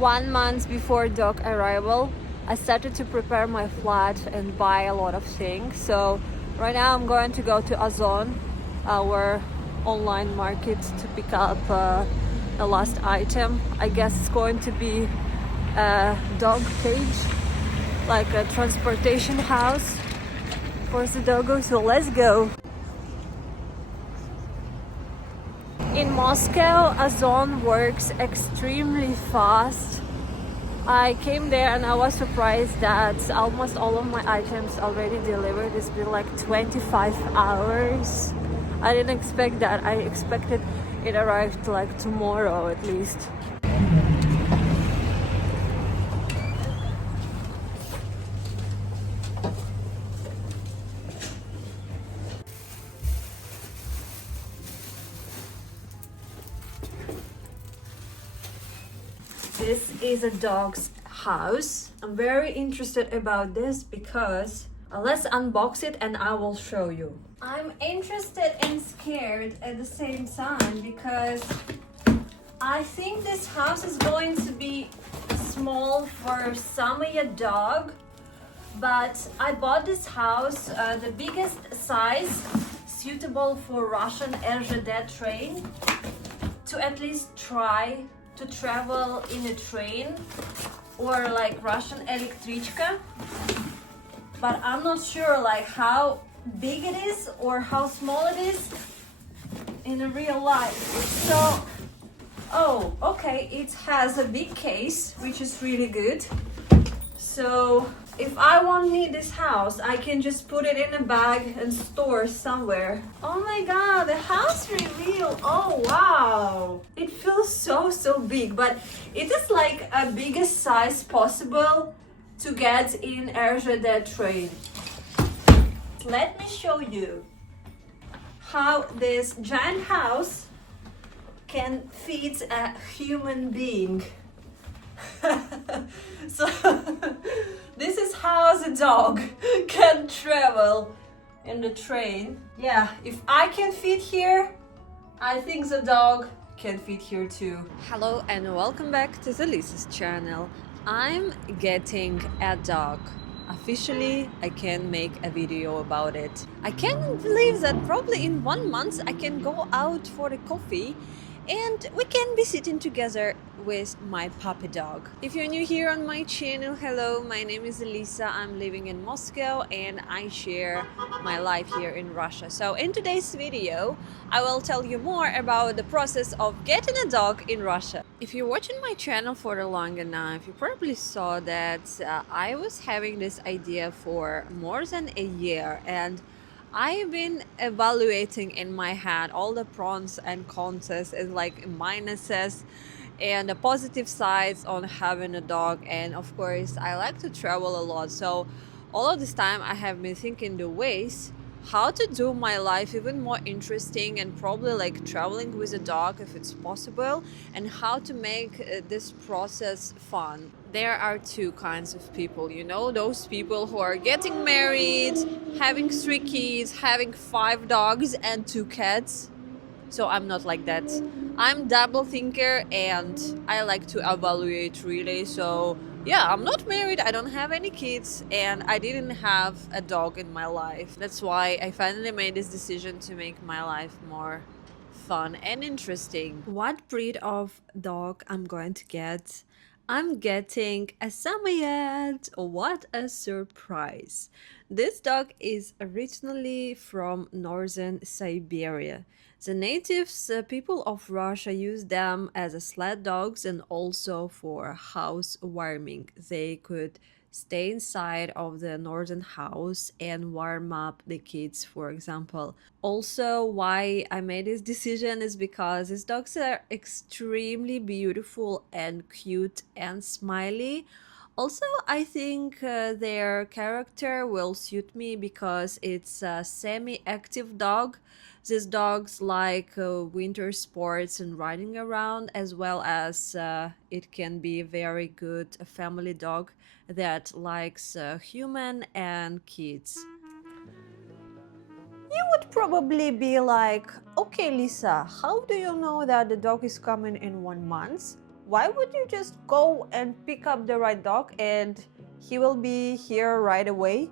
1 month before dog arrival, I started to prepare my flat and buy a lot of things. So right now I'm going to go to Ozon, our online market, to pick up the last item. I guess it's going to be a dog cage, like a transportation house for the doggo. So let's go. In Moscow, Ozon works extremely fast. I came there and I was surprised that almost all of my items already delivered. It's been like 25 hours. I didn't expect that. I expected it arrived like tomorrow at least. This is a dog's house. I'm very interested about this because let's unbox it and I will show you. I'm interested and scared at the same time because I think this house is going to be small for Samaya dog, but I bought this house the biggest size suitable for Russian RZD train to at least try to travel in a train or like Russian electrichka, but I'm not sure like how big it is or how small it is in a real life. So, oh, okay, it has a big case, which is really good. So if I won't need this house, I can just put it in a bag and store somewhere. Oh my god, the house reveal. Oh wow, it feels so big, but it is like a biggest size possible to get in RZD train. Let me show you how this giant house can feed a human being. So this is how the dog can travel in the train. Yeah, if I can fit here, I think the dog can fit here too. Hello and welcome back to Vasilissa's channel. I'm getting a dog. Officially, I can make a video about it. I can't believe that probably in 1 month I can go out for a coffee and we can be sitting together with my puppy dog. If you're new here on my channel, hello, my name is Elisa. I'm living in Moscow and I share my life here in Russia. So in today's video, I will tell you more about the process of getting a dog in Russia. If you're watching my channel for long enough, you probably saw that I was having this idea for more than a year, and I've been evaluating in my head all the pros and cons and like minuses and the positive sides on having a dog. And of course, I like to travel a lot, so all of this time I have been thinking the ways how to do my life even more interesting and probably like traveling with a dog if it's possible, and how to make this process fun. There are two kinds of people, you know, those people who are getting married, having 3 kids, having 5 dogs and 2 cats. So I'm not like that. I'm double thinker and I like to evaluate really. So yeah, I'm not married, I don't have any kids, and I didn't have a dog in my life. That's why I finally made this decision to make my life more fun and interesting. What breed of dog I'm going to get? I'm getting a Samoyed. What a surprise! This dog is originally from northern Siberia. The natives, people of Russia, use them as a sled dogs and also for house warming. They could stay inside of the northern house and warm up the kids, for example. Also, why I made this decision is because these dogs are extremely beautiful and cute and smiley. Also, I think their character will suit me because it's a semi-active dog. These dogs like winter sports and riding around, as well as it can be a very good family dog that likes human and kids. You would probably be like, okay, Lisa, how do you know that the dog is coming in 1 month? why would you just go and pick up the right dog and he will be here right away?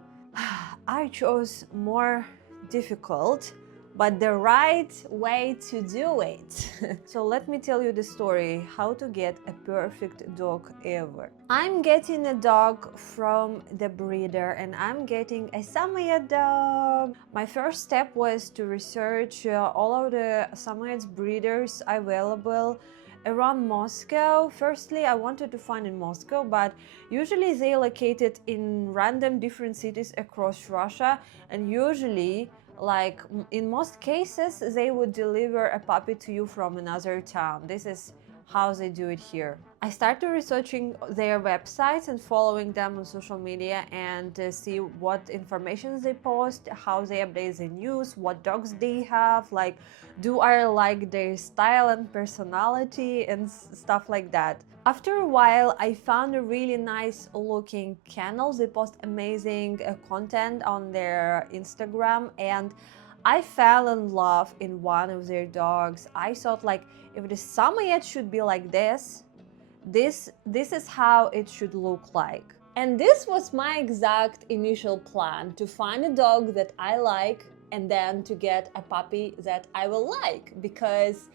I chose more difficult but the right way to do it. So let me tell you the story how to get a perfect dog ever. I'm getting a dog from the breeder and I'm getting a Samoyed dog. My first step was to research all of the Samoyed breeders available around Moscow. Firstly, I wanted to find in Moscow, but usually they located in random different cities across Russia, and usually, like in most cases, they would deliver a puppy to you from another town. This is how they do it here. I started researching their websites and following them on social media and see what information they post, how they update the news, what dogs they have, like do I like their style and personality and stuff like that. After a while, I found a really nice looking kennel. They post amazing content on their Instagram and I fell in love in one of their dogs. I thought, like, if the Samoyed should be like this is how it should look like. And this was my exact initial plan, to find a dog that I like and then to get a puppy that I will like, because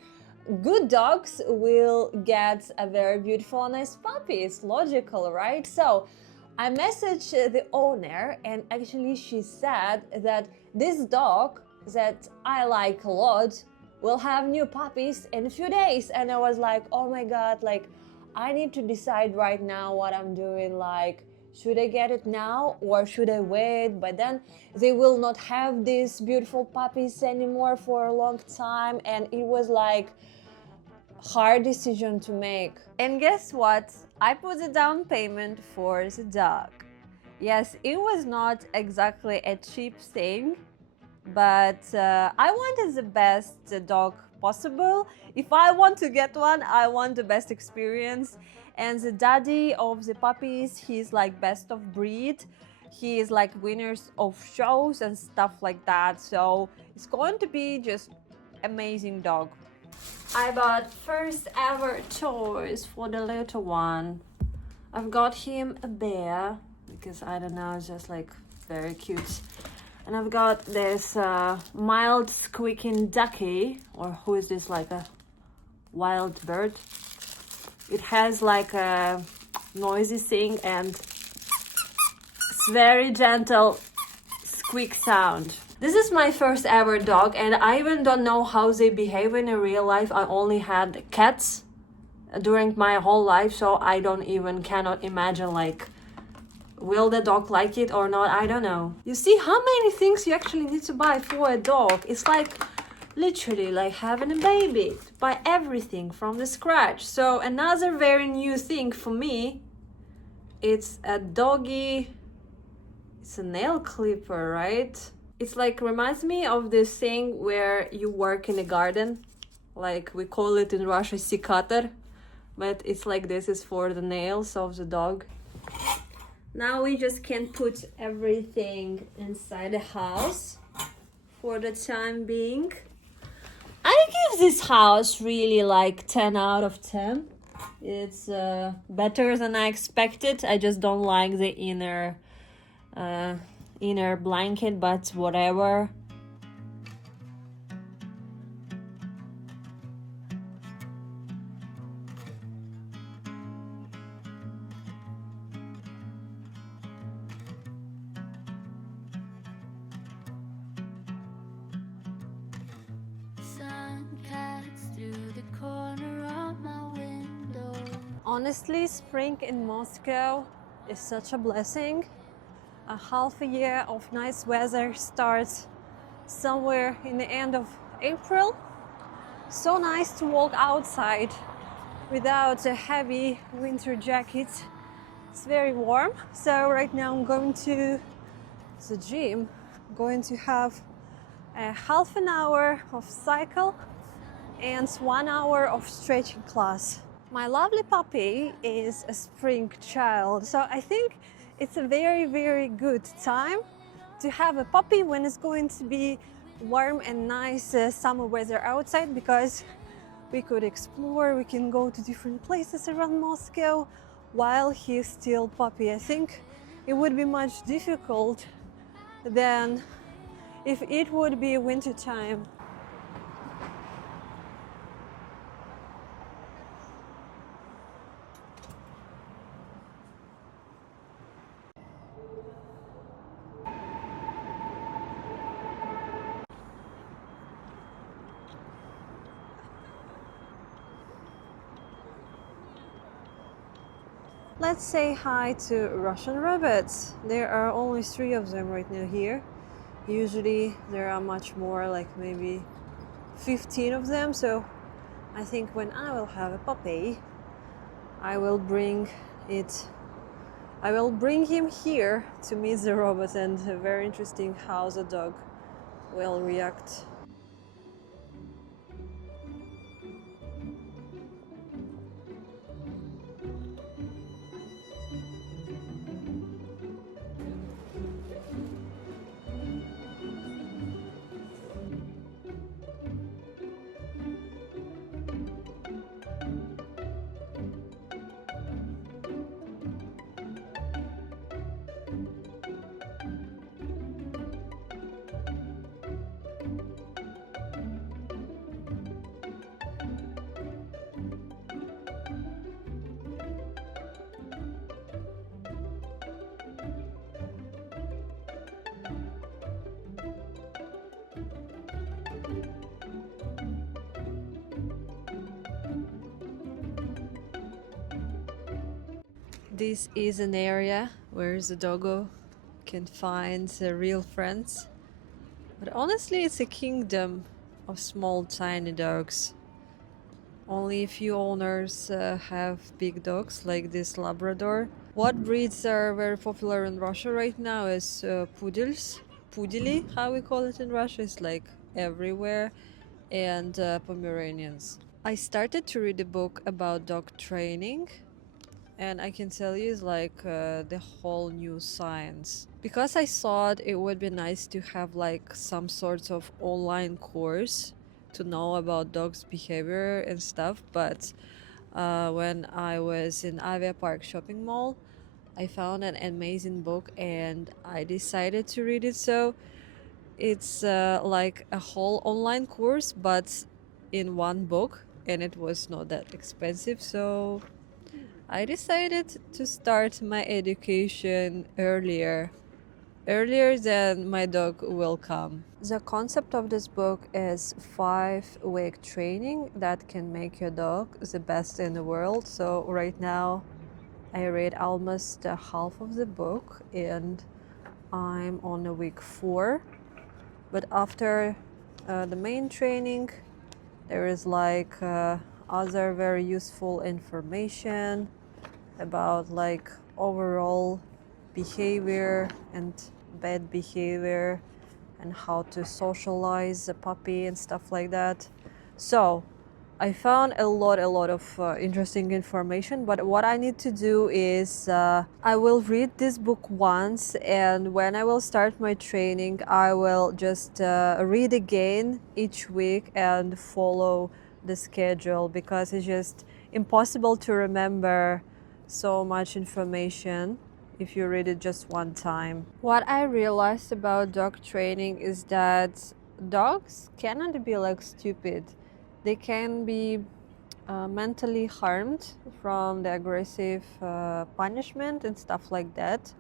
good dogs will get a very beautiful and nice puppy. It's logical, right? So I messaged the owner and actually she said that this dog that I like a lot will have new puppies in a few days. And I was like, oh my god, like I need to decide right now what I'm doing. Like, should I get it now or should I wait? But then they will not have these beautiful puppies anymore for a long time, and it was like hard decision to make. And guess what? I put a down payment for the dog. Yes, it was not exactly a cheap thing, but I wanted the best dog possible. If I want to get one, I want the best experience. And the daddy of the puppies, he's like best of breed. He is like winners of shows and stuff like that. So it's going to be just amazing dog. I bought first ever toys for the little one. I've got him a bear because I don't know, it's just like very cute. And I've got this mild squeaking ducky, or who is this, like a wild bird? It has like a noisy thing and it's very gentle squeak sound. This is my first ever dog and I even don't know how they behave in real life. I only had cats during my whole life, so I cannot imagine like will the dog like it or not? I don't know. You see how many things you actually need to buy for a dog? It's like literally like having a baby. To buy everything from the scratch. So another very new thing for me, it's a doggy, it's a nail clipper, right? It's like reminds me of this thing where you work in a garden. Like we call it in Russia sikatr, but it's like this is for the nails of the dog. Now we just can put everything inside the house for the time being. I give this house really like 10 out of 10. It's better than I expected. I just don't like the inner blanket, but whatever. Honestly, spring in Moscow is such a blessing. A half a year of nice weather starts somewhere in the end of April. So nice to walk outside without a heavy winter jacket. It's very warm. So right now I'm going to the gym. I'm going to have a half an hour of cycle and 1 hour of stretching class. My lovely puppy is a spring child, so I think it's a very, very good time to have a puppy when it's going to be warm and nice summer weather outside, because we could explore, we can go to different places around Moscow while he's still puppy. I think it would be much difficult than if it would be winter time. Let's say hi to Russian rabbits. There are only 3 of them right now here. Usually there are much more, like maybe 15 of them. So I think when I will have a puppy, I will bring him here to meet the robot, and very interesting how the dog will react. This is an area where the doggo can find real friends. But honestly, it's a kingdom of small, tiny dogs. Only a few owners have big dogs like this Labrador. What breeds are very popular in Russia right now is poodles. Pudeli, how we call it in Russia, is like everywhere, and Pomeranians. I started to read a book about dog training, and I can tell you it's like the whole new science. Because I thought it would be nice to have like some sorts of online course to know about dogs' behavior and stuff, but when I was in Avia Park shopping mall, I found an amazing book and I decided to read it. So it's like a whole online course, but in one book, and it was not that expensive. So I decided to start my education earlier than my dog will come. The concept of this book is 5-week training that can make your dog the best in the world. So right now I read almost half of the book and I'm on a week 4. But after the main training, there is like other very useful information about like overall behavior and bad behavior and how to socialize a puppy and stuff like that. So I found a lot of interesting information, but what I need to do is I will read this book once, and when I will start my training, I will just read again each week and follow the schedule, because it's just impossible to remember so much information if you read it just one time. What I realized about dog training is that dogs cannot be like stupid. They can be mentally harmed from the aggressive punishment and stuff like that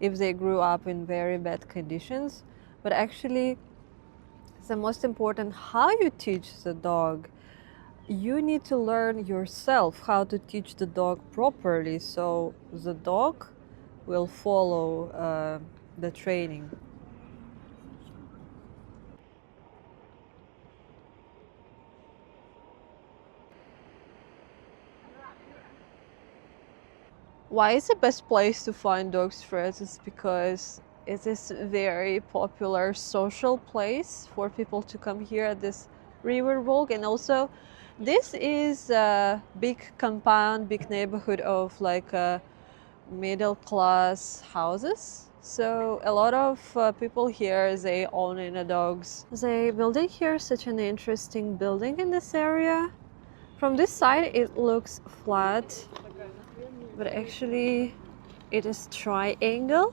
if they grew up in very bad conditions. But actually, the most important, how you teach the dog. You need to learn yourself how to teach the dog properly, so the dog will follow the training. Why is the best place to find dogs friends? Is because it is a very popular social place for people to come here at this river walk, and also this is a big compound, big neighborhood of like middle class houses. So a lot of people here, they own in dogs. They building here such an interesting building in this area. From this side it looks flat, but actually it is triangle.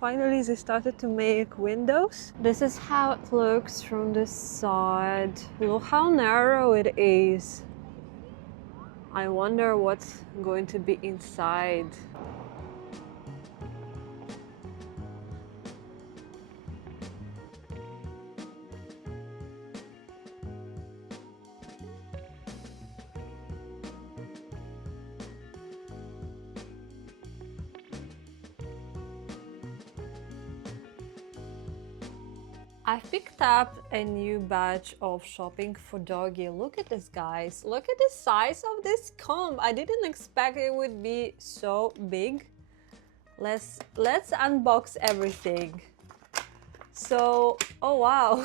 Finally they started to make windows. This is how it looks from this side. Look how narrow it is. I wonder what's going to be inside. I picked up a new batch of shopping for doggy. Look at this, guys. Look at the size of this comb. I didn't expect it would be so big. Let's unbox everything. So, oh wow.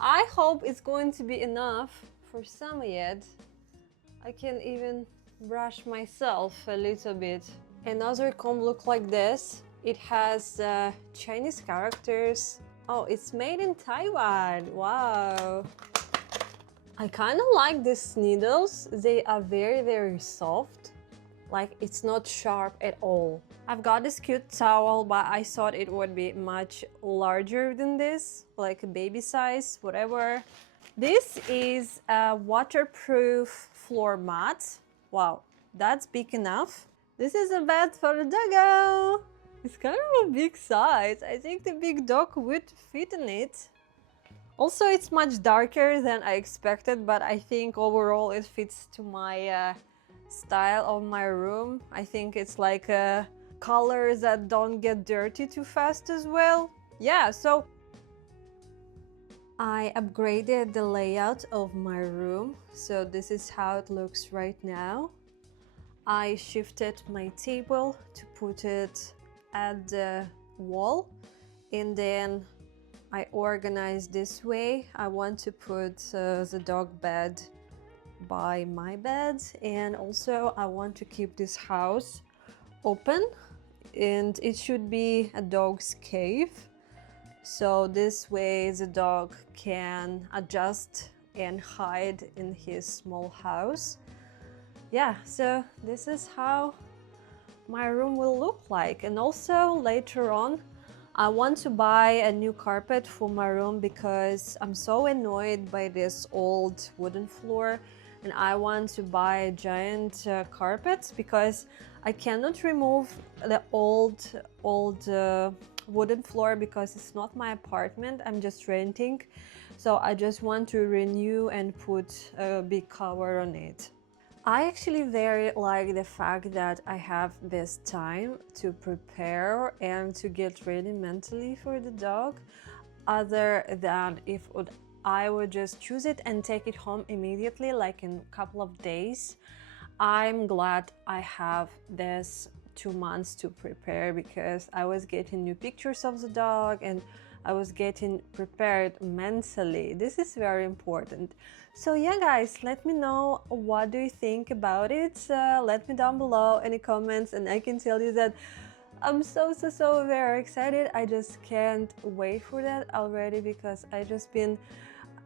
I hope it's going to be enough for some yet. I can even brush myself a little bit. Another comb looks like this. It has Chinese characters. Oh, it's made in Taiwan. Wow. I kind of like these needles. They are very, very soft. Like, it's not sharp at all. I've got this cute towel, but I thought it would be much larger than this, like a baby size, whatever. This is a waterproof floor mat. Wow, that's big enough. This is a bed for the doggo. It's kind of a big size. I think the big dog would fit in it. Also, it's much darker than I expected, but I think overall it fits to my style of my room. I think it's like colors that don't get dirty too fast as well. Yeah, so I upgraded the layout of my room. So this is how it looks right now. I shifted my table to put it at the wall, and then I organize this way. I want to put the dog bed by my bed, and also I want to keep this house open, and it should be a dog's cave. So this way the dog can adjust and hide in his small house. Yeah, so this is how my room will look like. And also later on I want to buy a new carpet for my room because I'm so annoyed by this old wooden floor, and I want to buy giant carpets because I cannot remove the old wooden floor because it's not my apartment, I'm just renting. So I just want to renew and put a big cover on it. I actually very like the fact that I have this time to prepare and to get ready mentally for the dog, other than if I would just choose it and take it home immediately, like in a couple of days. I'm glad I have this 2 months to prepare because I was getting new pictures of the dog and I was getting prepared mentally. This is very important. So yeah, guys, let me know what do you think about it. Let me down below any comments, and I can tell you that I'm so very excited. I just can't wait for that already because I just been,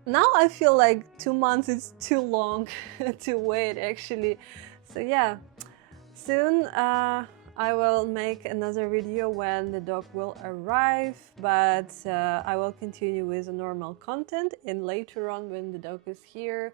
now I feel like 2 months is too long to wait actually. So yeah, soon I will make another video when the dog will arrive, but I will continue with the normal content, and later on when the dog is here,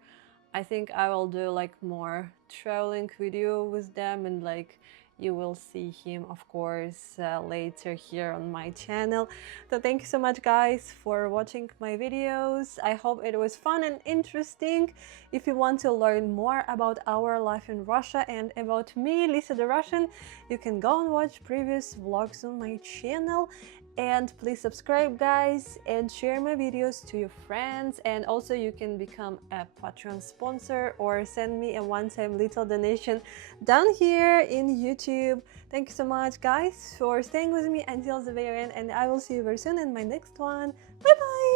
I think I will do like more traveling video with them, and like you will see him of course later here on my channel. So thank you so much guys for watching my videos. I hope it was fun and interesting. If you want to learn more about our life in Russia and about me, Lisa the Russian, you can go and watch previous vlogs on my channel. And please subscribe guys and share my videos to your friends, and also you can become a Patreon sponsor or send me a one-time little donation down here in YouTube. Thank you so much guys for staying with me until the very end, and I will see you very soon in my next one. Bye bye.